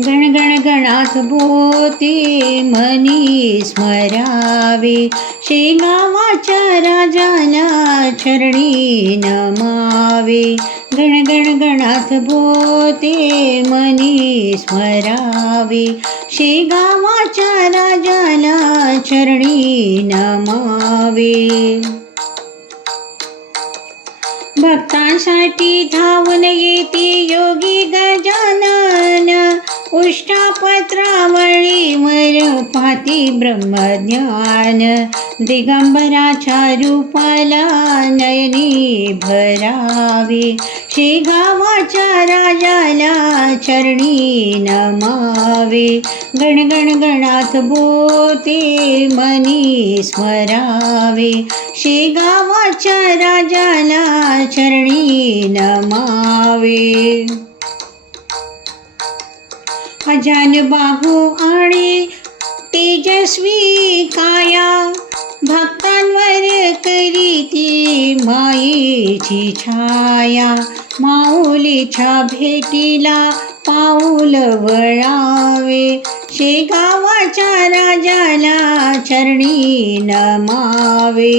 गण गण गणात बोते मनी स्मरावे, शेगावाच्या राजाला चरणी नमावे. गण गण गणात बोते मनी स्मरावे, शेगावाच्या राजाला चरणी नमावे. भक्तांसाठी धावून येते योगी गजानन, उष्टापत्रावळीवर पाती ब्रह्मज्ञान. दिगंबराच्या रूपाला नयनी भरावे, शेगावाच्या राजाला चरणी नमावे. गण गण गणात बोते मनी स्मरावे, शेगावाच्या राजाला चरणी नमावे. अजान बाहू आणि तेजस्वी काया, भक्तांवर करीती मायेची छाया. माऊलीच्या भेटीला पाऊल वळावे, शेगावाच्या राजाला चरणी नमावे.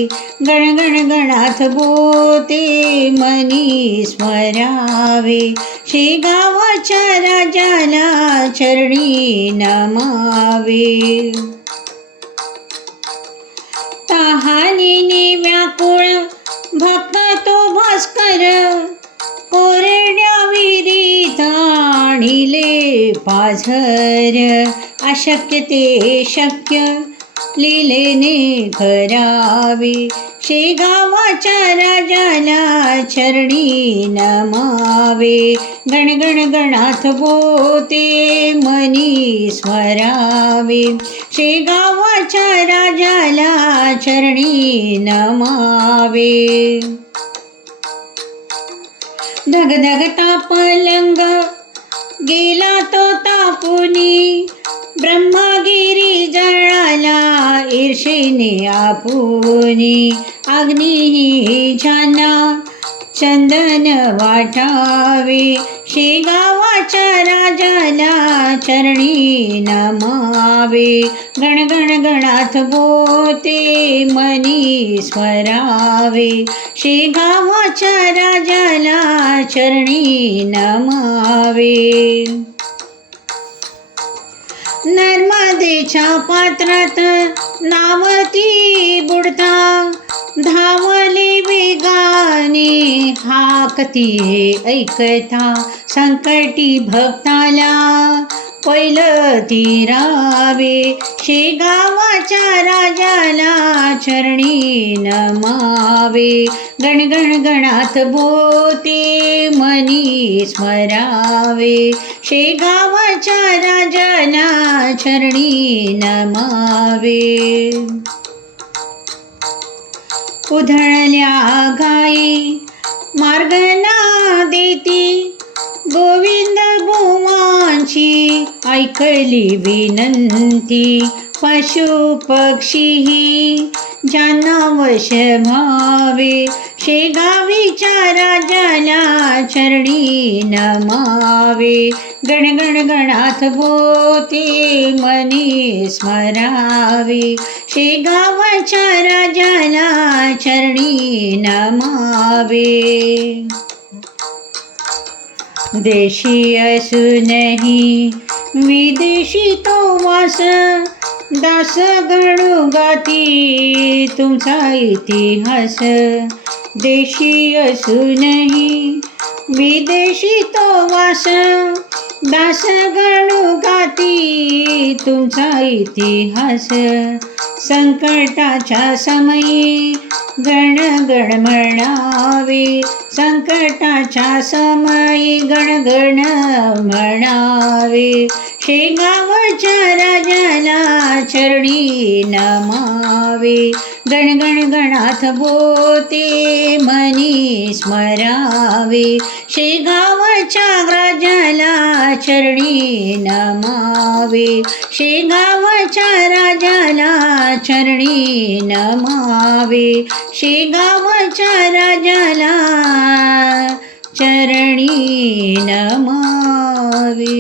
गण गण गणात बोते मनी स्मरावे, शेगावाच्या राजाला चरणी नमावे. तहानेने व्याकुळ भक्त तो भास्कर, कोरड्या विहिरीत आणिले पाझर. अशक्य ते शक्य लीलेने करावे, शेगावाच्या राजाला चरणी नमावे. गण गण गणात बोते मनी स्मरावे, शेगावाच्या राजाला चरणी नमावे. धगधगता पलंग गेला तो तापुनी, ब्रह्मगिरी जळाला ईर्षेने आपुनी. अग्नी ज्यांना चंदन वाटावे, शेगावाच्या राजाला चरणी नमावे. गण गण गणात बोते मनी स्मरावे, शेगावाच्या राजाला चरणी नमावे. नर्मदेच्या पात्रात नावती बुडता, धावले वेगाने हाकती ऐकता. संकटी भक्ताला पहिलं तीरावे, शेगावाच्या राजाला चरणी नमावे. गण गण गणात बोते मनी स्मरावे, शेगावाच्या राजाला चरणी नमावे. उधळल्या गायी मार्ग ना देती, गोविंद बुवांची ऐकली विनंती. पशु पक्षीही ज्यांना वश भावे, शेगावीच्या राजाला चरणी नमावे. गण गण गणात बोते मनी स्मरावे, शेगावाच्या राजाला चरणी नमावे. देशी असूनही विदेशी तो वास, दास गणू गाती तुमचा इतिहास. देशी असूनही विदेशी तो वास, दास गणू गाती तुमचा इतिहास. संकटाच्या समयी गण गण म्हणावे, संकटाच्या समयी गण गण म्हणावे. शेगावाच्या राजाला चरणी नमावे. गण गण गणात बोते मनी स्मरावे, शेगावाच्या राजाला चरणी नमावे. शेगावाच्या राजाला चरणी नमावे, शेगावाच्या राजाला चरणी नमावे.